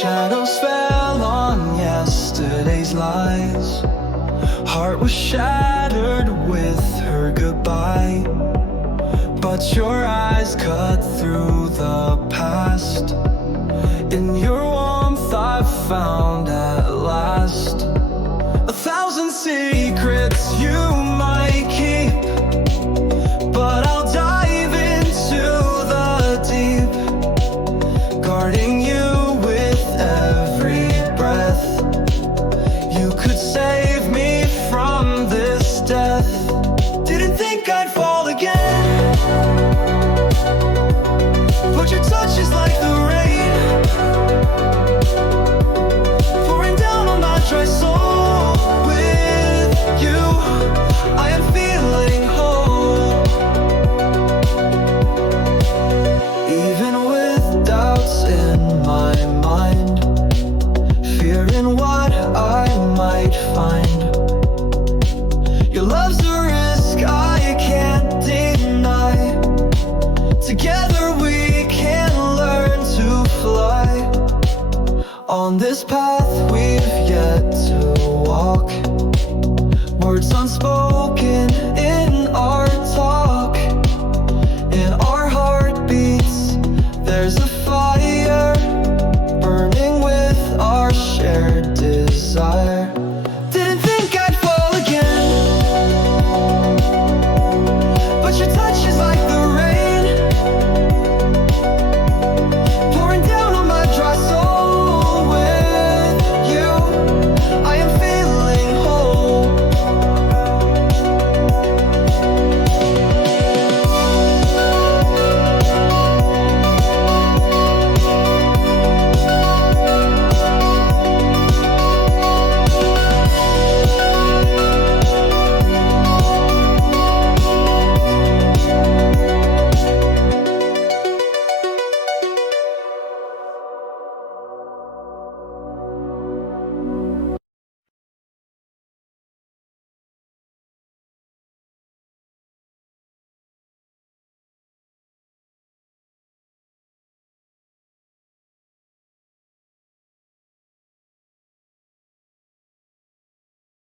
Shadows fell on yesterday's lies. Heart was shattered with her goodbye, but your eyes cut through the past. In your warmth I found at last 1,000 secrets you might keep, but I'll dive into the deep, guarding you with every breath. You could save me from this death. Didn't think I'd fall again, but your touch is like the rain, pouring down on my dry soul. With you, I am feeling whole. Even with doubts in my mind, fearing what I might find, your love's a risk I can't deny. Together we can learn to fly on this path.